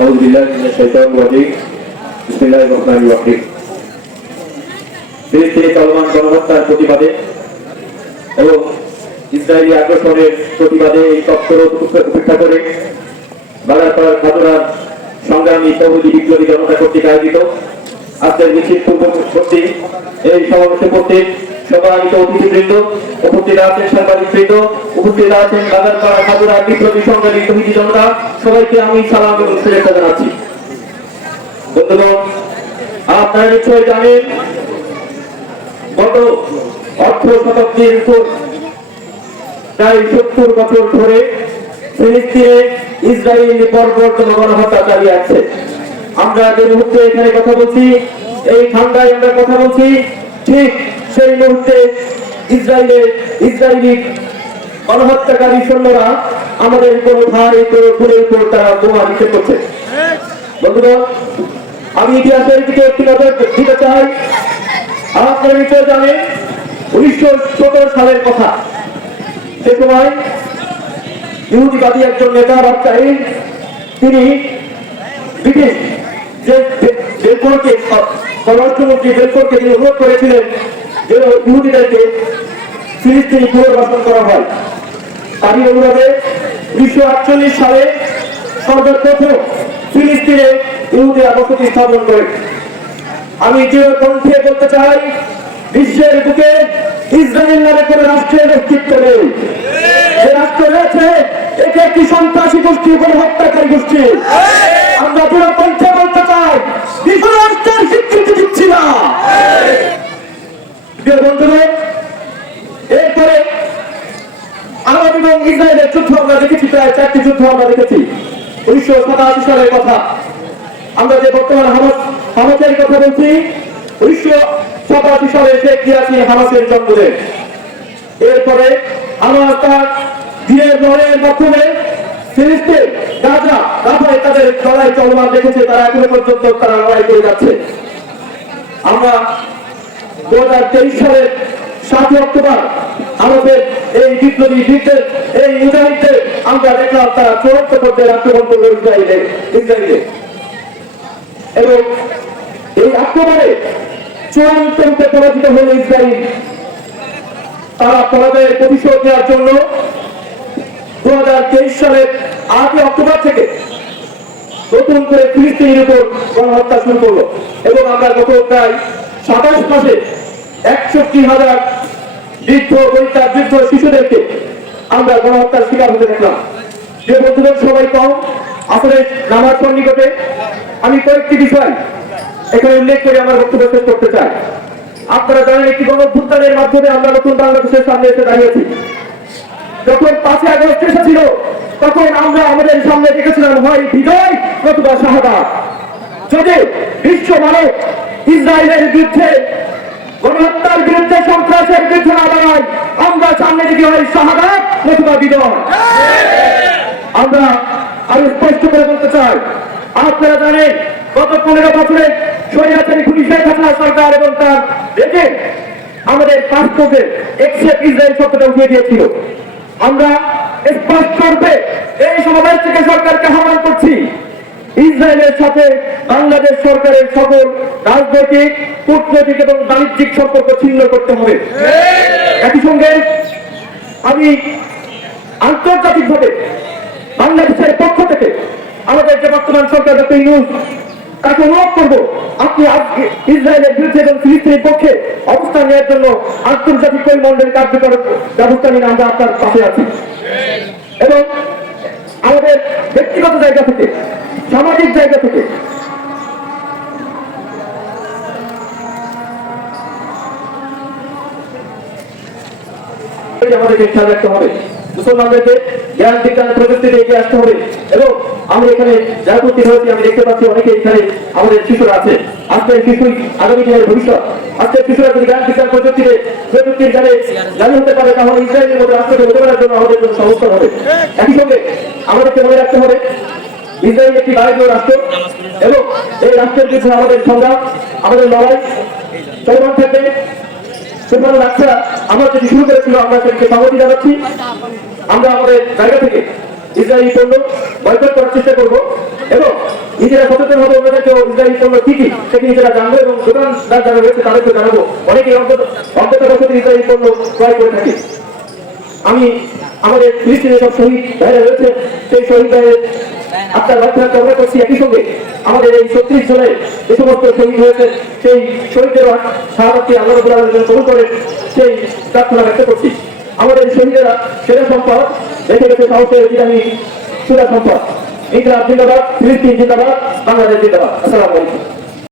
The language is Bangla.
আউযু বিল্লাহি মিনাশ শাইতানির রাজীম। বিসমিল্লাহির রহমানির রহিম। ফিলিস্তিনি চলমান গণহত্যার প্রতিবাদে এবং ইসরায়েলি আগ্রাসনের প্রতিবাদে এই তৎপর উপেক্ষা করে বাগারপাড়ার খাদুরার সংগ্রামী তৌহিদি বিপ্লবী জনতা কর্তৃক আয়োজিত আজকের মিছিল পূর্ববর্তী এই সমাবেশে উপস্থিত সম্মানিত অতিথিবৃন্দ, উপস্থিত আছেন সাংবাদিকবৃন্দ, উপস্থিত আছেন বাগারপাড়া খাদুরার বিপ্লবী সংগ্রামী তৌহিদি জনতা, সবাইকে আমি সালাম এবং শুভেচ্ছা জানাচ্ছি। বন্ধুগণ, আপনারা নিশ্চয় জানেন গত অর্থ শতাব্দীর প্রায় 70 বছর ধরে ফিলিস্তিনে ইসরায়েলি বর্বরতম গণহত্যা চালিয়ে আছে। আমরা যে মুহূর্তে এখানে কথা বলছি, এই ঠান্ডায় আমরা কথা বলছি, ঠিক সেই মুহূর্তে ইসরায়েলি গণহত্যাকারী সৈন্যরা আমাদের কোনো ধারে কোনো ফুলের উপর তারা বোমা নিক্ষেপ করছে। বন্ধুগণ, আমি ইতিহাসের দিকে একটি নজর দিতে চাই। আপনারা নিশ্চয় জানেন 1917 সালের কথা। সে সময় ইহুদিবাদী একজন নেতা বাদশাহী, তিনি ব্রিটিশ যে বেলফোরকে পররাষ্ট্রমন্ত্রী বেলফোরকে তিনি অনুরোধ করেছিলেন যে ইহুদিদেরকে ফিলিস্তিনি পুনর্বাসন করা হয়। তারই অনুরোধে 1948 সালে সর্বপ্রথম ফিলিস্তিনে ইহুদিরা বসতি স্থাপন করে। আমি যে কণ্ঠে বলতে চাই, বিশ্বের বুকে ইসরায়েল নামে কোন রাষ্ট্রের অস্তিত্ব নেই। যে রাষ্ট্র রয়েছে একে একটি সন্ত্রাসী গোষ্ঠী, গণহত্যাকারী গোষ্ঠী। আমরা পুরো কণ্ঠে বলতে চাই, বিশ্ব রাষ্ট্রের স্বীকৃতি দিচ্ছি না। বন্ধুগণ, এরপরে আরব এবং ইসরায়েলের যুদ্ধ আমরা দেখেছি, প্রায় 4টি যুদ্ধ আমরা দেখেছি। 1987 সালের কথা। আমরা যে বর্তমান হামাসের কথা বলছি, 1987 সালে শেখ ইয়াসিন হামাসের জন্মদিন। এরপরে হামাস তার দিনের লড়াইয়ের মাধ্যমে ফিলিস্তিন গাজায় তাদের লড়াই চলমান দেখেছে। তারা এখনো পর্যন্ত তারা লড়াই করে যাচ্ছে। আমরা 2023 সালের 7 অক্টোবর আমাদের এই বিপ্লবী যুদ্ধের এই মুজাহিদদের আমরা দেখলাম তারা চূড়ান্ত পর্যায়ে আক্রমণ করল ইসরায়েলে। এবং এই আক্রমণে চূড়ান্ত রূপে পরাজিত হল ইসরায়েল। তারা পরাজয়ের প্রতিশোধ নেওয়ার জন্য 2023 সালের 8 অক্টোবর থেকে নতুন করে ফিলিস্তিনের উপর গণহত্যা শুরু করলো। এবং আমরা গত প্রায় 27 মাসে 61,000 বৃদ্ধ বনিতা বৃদ্ধ শিশুদেরকে আমরা গণহত্যার শিকার হতে দেখলাম। যে বন্ধুদের সবাই কম আসলে নামার সন্নিকটে আমি কয়েকটি বিষয় এখানে উল্লেখ করে আমার বক্তব্য শেষ করতে চাই। আপনারা জানেন, একটি গণঅভ্যুত্থানের মাধ্যমে আমরা নতুন বাংলাদেশের সামনে এসে দাঁড়িয়েছি। যখন 5 আগস্ট এসেছিল, তখন আমরা আমাদের সামনে দেখেছিলাম হয় বিজয় নতুবা শাহাদাত। যদি বিশ্ব মানব ইসরায়েলের বিরুদ্ধে, গণহত্যার বিরুদ্ধে, সন্ত্রাসের বিরুদ্ধে না দাঁড়ায়, আমরা সামনে দেখি হয় শাহাদাত নতুবা বিজয়। আমরা আরো স্পষ্ট করে বলতে চাই, আপনারা জানেন গত 15 বছরে স্বৈরাচারী খুনি শেখ হাসিনা সরকার এবং তার এজেন্ট আমাদের পাসপোর্টের এক্সেপ্ট ইসরায়েল শব্দটা উঠিয়ে দিয়েছিল। আমরা স্পষ্ট রূপে এই সমাবেশ থেকে সরকারকে আহ্বান করছি, ইসরায়েলের সাথে বাংলাদেশ সরকারের সকল রাজনৈতিক, কূটনৈতিক এবং বাণিজ্যিক সম্পর্ক ছিন্ন করতে হবে। একই সঙ্গে আমি আন্তর্জাতিকভাবে বাংলাদেশের পক্ষ থেকে আমাদের যে বর্তমান সরকার ডক্টর ইউনূস, তাকে অনুরোধ করবো, আপনি ইসরায়েলের বিরুদ্ধে এবং ফিলিস্তিনের পক্ষে অবস্থান নেওয়ার জন্য আন্তর্জাতিক পরিমণ্ডল কার্যকর ব্যবস্থা নিয়ে আমরা আপনার পাশে আছি। এবং আমাদের ব্যক্তিগত জায়গা থেকে, সামাজিক জায়গা থেকে আমাদেরকে খেয়াল রাখতে হবে। মুসলমানদেরকে জ্ঞান বিজ্ঞান প্রযুক্তিতে এগিয়ে আসতে হবে। এবং আমরা এখানে যারা উপস্থিত হয়েছি, আমি দেখতে পাচ্ছি অনেকে এখানে আমাদের শিশুরা আছে। আজকের শিশুই আগামী দিনের ভবিষ্যৎ। আজকের শিশুরা যদি জ্ঞান বিজ্ঞান প্রযুক্তির জ্ঞানে জ্ঞানী হতে পারে, তাহলে ইসরায়েলের মধ্যে রাষ্ট্রকে হতে পারার জন্য আমাদের জন্য সংস্থান হবে। একই সঙ্গে আমাদেরকে মনে রাখতে হবে, ইসরায়েল একটি ভারতীয় রাষ্ট্র এবং এই রাষ্ট্রের বিরুদ্ধে আমাদের সংগ্রাম, আমাদের লড়াই চলমান থাকবে। সুতরাং রাষ্ট্র আমরা যেটি শুরু করেছিল, আমরা সেটিকে সংহতি জানাচ্ছি। আমরা আমাদের জায়গা থেকে ইসরায়েলি পণ্য বয়কট করার চেষ্টা করব এবং নিজেরা সচেতন হবে, অন্যদেরকেও ইসরায়েলি পণ্য কি কি সেটি নিজেরা জানবো এবং দোকানদার যারা রয়েছে তাদেরকে জানাবো। অনেকেই অন্তত বছর ইসরায়েলি পণ্য ক্রয় করে থাকে। আমি আমাদের ফিলিস্তিনের সব শহীদ ভাইরা রয়েছে, সেই শহীদ ভাইয়ের আপনার বাচ্চা কামনা করছি। একই সঙ্গে আমাদের এই 36 জনের যে সমস্ত শহীদ হয়েছে সেই শহীদদের শাহাদাতকে আল্লাহ রাব্বুল আলামিন কবুল করে সেই প্রার্থনা ব্যক্ত করছি। আমাদের শহীদেরা সেরা সম্পদ, রেখে গেছে সাহসের বিরামী সুরা সম্পদ। ইনকিলাব জিন্দাবাদ, ফিলিস্তিন জিন্দাবাদ, বাংলাদেশ জিন্দাবাদ। আসসালামু আলাইকুম।